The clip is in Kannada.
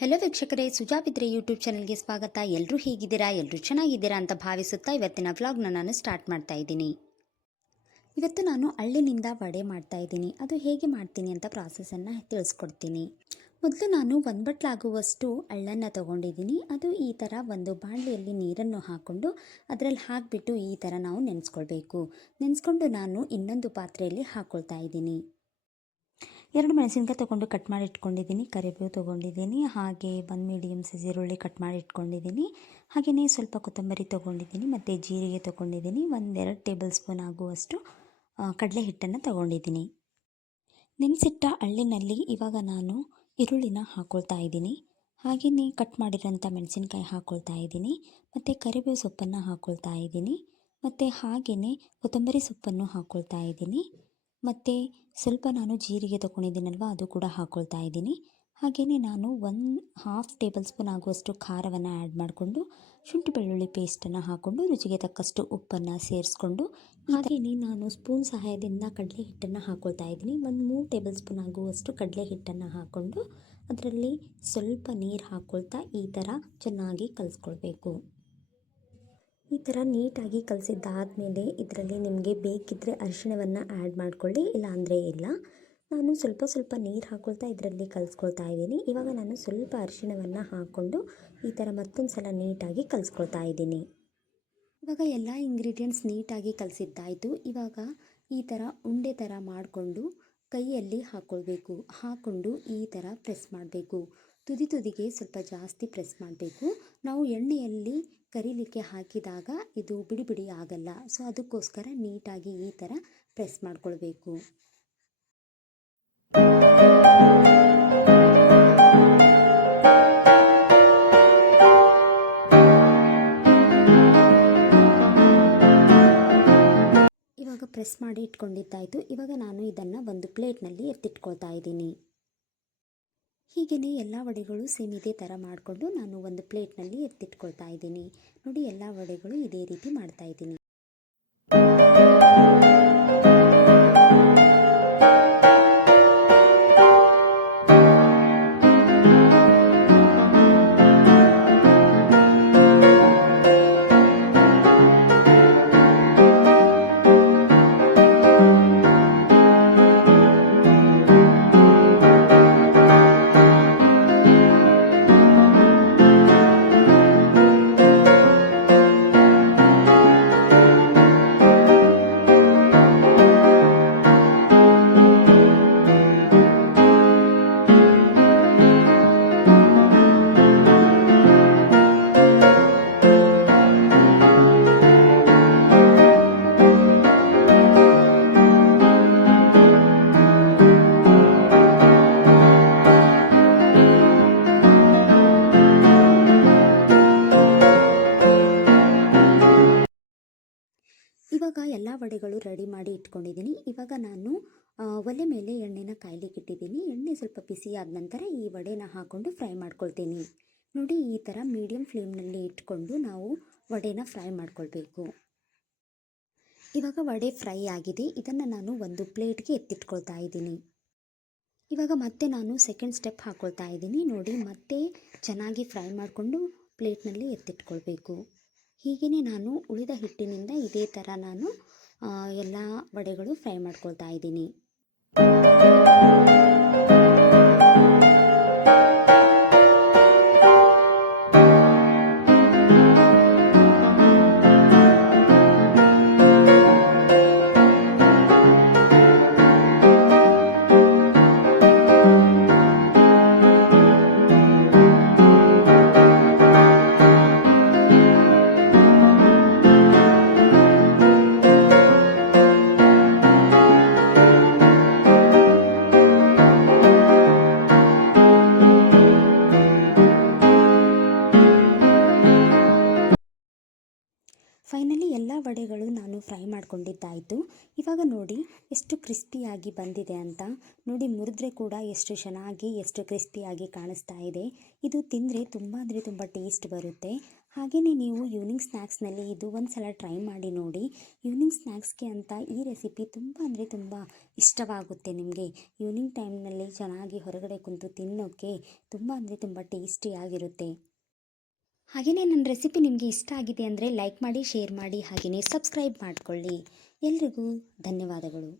ಹೆಲೋ ವೀಕ್ಷಕರೇ, ಸುಜಾ ಬಿದ್ರೆ ಯೂಟ್ಯೂಬ್ ಚಾನಲ್ಗೆ ಸ್ವಾಗತ. ಎಲ್ಲರೂ ಹೇಗಿದ್ದೀರಾ? ಎಲ್ಲರೂ ಚೆನ್ನಾಗಿದ್ದೀರಾ ಅಂತ ಭಾವಿಸುತ್ತಾ ಇವತ್ತಿನ ವ್ಲಾಗ್ನ ನಾನು ಸ್ಟಾರ್ಟ್ ಮಾಡ್ತಾ ಇದ್ದೀನಿ. ಇವತ್ತು ನಾನು ಅಳ್ಳಿನಿಂದ ವಡೆ ಮಾಡ್ತಾ ಇದ್ದೀನಿ. ಅದು ಹೇಗೆ ಮಾಡ್ತೀನಿ ಅಂತ ಪ್ರಾಸೆಸನ್ನು ತಿಳಿಸ್ಕೊಡ್ತೀನಿ. ಮೊದಲು ನಾನು ಒಂದು ಬಟ್ಲಾಗುವಷ್ಟು ಅಳ್ಳನ್ನು ತೊಗೊಂಡಿದ್ದೀನಿ. ಅದು ಈ ಥರ ಒಂದು ಬಾಣಲೆಯಲ್ಲಿ ನೀರನ್ನು ಹಾಕ್ಕೊಂಡು ಅದರಲ್ಲಿ ಹಾಕಿಬಿಟ್ಟು ಈ ಥರ ನಾವು ನೆನೆಸ್ಕೊಳ್ಬೇಕು. ನೆನೆಸ್ಕೊಂಡು ನಾನು ಇನ್ನೊಂದು ಪಾತ್ರೆಯಲ್ಲಿ ಹಾಕ್ಕೊಳ್ತಾ ಇದ್ದೀನಿ. 2 ಮೆಣಸಿನ್ಕಾಯಿ ತೊಗೊಂಡು ಕಟ್ ಮಾಡಿ ಇಟ್ಕೊಂಡಿದ್ದೀನಿ, ಕರಿಬೇವು ತೊಗೊಂಡಿದ್ದೀನಿ, ಹಾಗೆ ಒಂದು ಮೀಡಿಯಮ್ ಸೈಜ್ ಈರುಳ್ಳಿ ಕಟ್ ಮಾಡಿ ಇಟ್ಕೊಂಡಿದ್ದೀನಿ, ಹಾಗೆಯೇ ಸ್ವಲ್ಪ ಕೊತ್ತಂಬರಿ ತೊಗೊಂಡಿದ್ದೀನಿ ಮತ್ತು ಜೀರಿಗೆ ತೊಗೊಂಡಿದ್ದೀನಿ, 1-2 ಟೇಬಲ್ ಸ್ಪೂನ್ ಆಗುವಷ್ಟು ಕಡಲೆ ಹಿಟ್ಟನ್ನು ತೊಗೊಂಡಿದ್ದೀನಿ. ನೆನೆಸಿಟ್ಟ ಅಳ್ಳಿನಲ್ಲಿ ಇವಾಗ ನಾನು ಈರುಳ್ಳಿನ ಹಾಕ್ಕೊಳ್ತಾ ಇದ್ದೀನಿ, ಹಾಗೆಯೇ ಕಟ್ ಮಾಡಿರೋಂಥ ಮೆಣಸಿನ್ಕಾಯಿ ಹಾಕ್ಕೊಳ್ತಾ ಇದ್ದೀನಿ, ಮತ್ತು ಕರಿಬೇವು ಸೊಪ್ಪನ್ನು ಹಾಕ್ಕೊಳ್ತಾ ಇದ್ದೀನಿ, ಮತ್ತು ಹಾಗೆಯೇ ಕೊತ್ತಂಬರಿ ಸೊಪ್ಪನ್ನು ಹಾಕ್ಕೊಳ್ತಾ ಇದ್ದೀನಿ, ಮತ್ತು ಸ್ವಲ್ಪ ನಾನು ಜೀರಿಗೆ ತೊಗೊಂಡಿದ್ದೀನಲ್ವ ಅದು ಕೂಡ ಹಾಕ್ಕೊಳ್ತಾ ಇದ್ದೀನಿ. ಹಾಗೆಯೇ ನಾನು 1/2 ಟೇಬಲ್ ಸ್ಪೂನ್ ಆಗುವಷ್ಟು ಖಾರವನ್ನು ಆ್ಯಡ್ ಮಾಡಿಕೊಂಡು ಶುಂಠಿ ಬೆಳ್ಳುಳ್ಳಿ ಪೇಸ್ಟನ್ನು ಹಾಕ್ಕೊಂಡು ರುಚಿಗೆ ತಕ್ಕಷ್ಟು ಉಪ್ಪನ್ನು ಸೇರಿಸ್ಕೊಂಡು ಹಾಗೆಯೇ ನಾನು ಸ್ಪೂನ್ ಸಹಾಯದಿಂದ ಕಡಲೆ ಹಿಟ್ಟನ್ನು ಹಾಕ್ಕೊಳ್ತಾ ಇದ್ದೀನಿ. 3 ಟೇಬಲ್ ಸ್ಪೂನ್ ಆಗುವಷ್ಟು ಕಡಲೆ ಹಿಟ್ಟನ್ನು ಹಾಕ್ಕೊಂಡು ಅದರಲ್ಲಿ ಸ್ವಲ್ಪ ನೀರು ಹಾಕ್ಕೊಳ್ತಾ ಈ ಥರ ಚೆನ್ನಾಗಿ ಕಲಿಸ್ಕೊಳ್ಬೇಕು. ಈ ಥರ ನೀಟಾಗಿ ಕಲಸಿದ್ದಾದಮೇಲೆ ಇದರಲ್ಲಿ ನಿಮಗೆ ಬೇಕಿದ್ದರೆ ಅರಿಶಿಣವನ್ನು ಆ್ಯಡ್ ಮಾಡಿಕೊಳ್ಳಿ, ಇಲ್ಲಾಂದರೆ ಇಲ್ಲ. ನಾನು ಸ್ವಲ್ಪ ನೀರು ಹಾಕ್ಕೊಳ್ತಾ ಇದರಲ್ಲಿ ಕಲಿಸ್ಕೊಳ್ತಾ ಇದ್ದೀನಿ. ಇವಾಗ ನಾನು ಸ್ವಲ್ಪ ಅರಿಶಿಣವನ್ನು ಹಾಕ್ಕೊಂಡು ಈ ಥರ ಮತ್ತೊಂದು ಸಲ ನೀಟಾಗಿ ಕಲಿಸ್ಕೊಳ್ತಾ ಇದ್ದೀನಿ. ಇವಾಗ ಎಲ್ಲ ಇಂಗ್ರೀಡಿಯೆಂಟ್ಸ್ ನೀಟಾಗಿ ಕಲಸಿದ್ದಾಯಿತು. ಇವಾಗ ಈ ಥರ ಉಂಡೆ ಥರ ಮಾಡಿಕೊಂಡು ಕೈಯಲ್ಲಿ ಹಾಕ್ಕೊಳ್ಬೇಕು. ಹಾಕ್ಕೊಂಡು ಈ ಥರ ಪ್ರೆಸ್ ಮಾಡಬೇಕು. ತುದಿಗೆ ಸ್ವಲ್ಪ ಜಾಸ್ತಿ ಪ್ರೆಸ್ ಮಾಡಬೇಕು. ನಾವು ಎಣ್ಣೆಯಲ್ಲಿ ಕರಿಲಿಕ್ಕೆ ಹಾಕಿದಾಗ ಇದು ಬಿಡಿ ಬಿಡಿ ಆಗಲ್ಲ. ಸೊ ಅದಕ್ಕೋಸ್ಕರ ನೀಟಾಗಿ ಈ ಥರ ಪ್ರೆಸ್ ಮಾಡ್ಕೊಳ್ಬೇಕು. ಇವಾಗ ಪ್ರೆಸ್ ಮಾಡಿ ಇಟ್ಕೊಂಡಿದ್ದಾಯಿತು. ಇವಾಗ ನಾನು ಇದನ್ನು ಒಂದು ಪ್ಲೇಟ್ನಲ್ಲಿ ಎತ್ತಿಟ್ಕೊಳ್ತಾ ಇದ್ದೀನಿ. ಹೀಗೆಯೇ ಎಲ್ಲ ವಡೆಗಳು ಸೇಮ್ ಇದೇ ಥರ ಮಾಡಿಕೊಂಡು ನಾನು ಒಂದು ಪ್ಲೇಟ್ನಲ್ಲಿ ಎತ್ತಿಟ್ಕೊಳ್ತಾ ಇದ್ದೀನಿ. ನೋಡಿ, ಎಲ್ಲ ವಡೆಗಳು ಇದೇ ರೀತಿ ಮಾಡ್ತಾ ಇದ್ದೀನಿ. ಇವಾಗ ಎಲ್ಲ ವಡೆಗಳು ರೆಡಿ ಮಾಡಿ ಇಟ್ಕೊಂಡಿದ್ದೀನಿ. ಇವಾಗ ನಾನು ಒಲೆ ಮೇಲೆ ಎಣ್ಣೆನ ಕಾಯ್ಲಿಕ್ಕೆ ಇಟ್ಟಿದ್ದೀನಿ. ಎಣ್ಣೆ ಸ್ವಲ್ಪ ಬಿಸಿ ಆದ ನಂತರ ಈ ವಡೆನ ಹಾಕ್ಕೊಂಡು ಫ್ರೈ ಮಾಡ್ಕೊಳ್ತೀನಿ. ನೋಡಿ, ಈ ಥರ ಮೀಡಿಯಮ್ ಫ್ಲೇಮ್ನಲ್ಲಿ ಇಟ್ಕೊಂಡು ನಾವು ವಡೆನ ಫ್ರೈ ಮಾಡ್ಕೊಳ್ಬೇಕು. ಇವಾಗ ವಡೆ ಫ್ರೈ ಆಗಿದೆ. ಇದನ್ನು ನಾನು ಒಂದು ಪ್ಲೇಟ್ಗೆ ಎತ್ತಿಟ್ಕೊಳ್ತಾ ಇದ್ದೀನಿ. ಇವಾಗ ಮತ್ತೆ ನಾನು ಸೆಕೆಂಡ್ ಸ್ಟೆಪ್ ಹಾಕ್ಕೊಳ್ತಾ ಇದ್ದೀನಿ. ನೋಡಿ, ಮತ್ತೆ ಚೆನ್ನಾಗಿ ಫ್ರೈ ಮಾಡಿಕೊಂಡು ಪ್ಲೇಟ್ನಲ್ಲಿ ಎತ್ತಿಟ್ಕೊಳ್ಬೇಕು. ಹೀಗೆಯೇ ನಾನು ಉಳಿದ ಹಿಟ್ಟಿನಿಂದ ಇದೇ ಥರ ನಾನು ಎಲ್ಲ ವಡೆಗಳು ಫ್ರೈ ಮಾಡ್ಕೊಳ್ತಾ ಇದ್ದೀನಿ. ಫೈನಲಿ ಎಲ್ಲ ವಡೆಗಳು ನಾನು ಫ್ರೈ ಮಾಡ್ಕೊಂಡಿದ್ದಾಯಿತು. ಇವಾಗ ನೋಡಿ ಎಷ್ಟು ಕ್ರಿಸ್ಪಿಯಾಗಿ ಬಂದಿದೆ ಅಂತ. ನೋಡಿ ಮುರಿದ್ರೆ ಕೂಡ ಎಷ್ಟು ಚೆನ್ನಾಗಿ ಎಷ್ಟು ಕ್ರಿಸ್ಪಿಯಾಗಿ ಕಾಣಿಸ್ತಾ ಇದೆ. ಇದು ತಿಂದರೆ ತುಂಬ ಅಂದರೆ ತುಂಬ ಟೇಸ್ಟ್ ಬರುತ್ತೆ. ಹಾಗೆಯೇ ನೀವು ಈವ್ನಿಂಗ್ ಸ್ನ್ಯಾಕ್ಸ್ನಲ್ಲಿ ಇದು ಒಂದು ಸಲ ಟ್ರೈ ಮಾಡಿ ನೋಡಿ. ಈವ್ನಿಂಗ್ ಸ್ನ್ಯಾಕ್ಸ್ಗೆ ಅಂತ ಈ ರೆಸಿಪಿ ತುಂಬ ಅಂದರೆ ತುಂಬ ಇಷ್ಟವಾಗುತ್ತೆ ನಿಮಗೆ. ಈವ್ನಿಂಗ್ ಟೈಮ್ನಲ್ಲಿ ಚೆನ್ನಾಗಿ ಹೊರಗಡೆ ಕುಂತು ತಿನ್ನೋಕ್ಕೆ ತುಂಬ ಅಂದರೆ ತುಂಬ ಟೇಸ್ಟಿಯಾಗಿರುತ್ತೆ. ಹಾಗೆಯೇ ನನ್ನ ರೆಸಿಪಿ ನಿಮಗೆ ಇಷ್ಟ ಆಗಿದೆ ಅಂದರೆ ಲೈಕ್ ಮಾಡಿ, ಶೇರ್ ಮಾಡಿ, ಹಾಗೆಯೇ ಸಬ್ಸ್ಕ್ರೈಬ್ ಮಾಡಿಕೊಳ್ಳಿ. ಎಲ್ರಿಗೂ ಧನ್ಯವಾದಗಳು.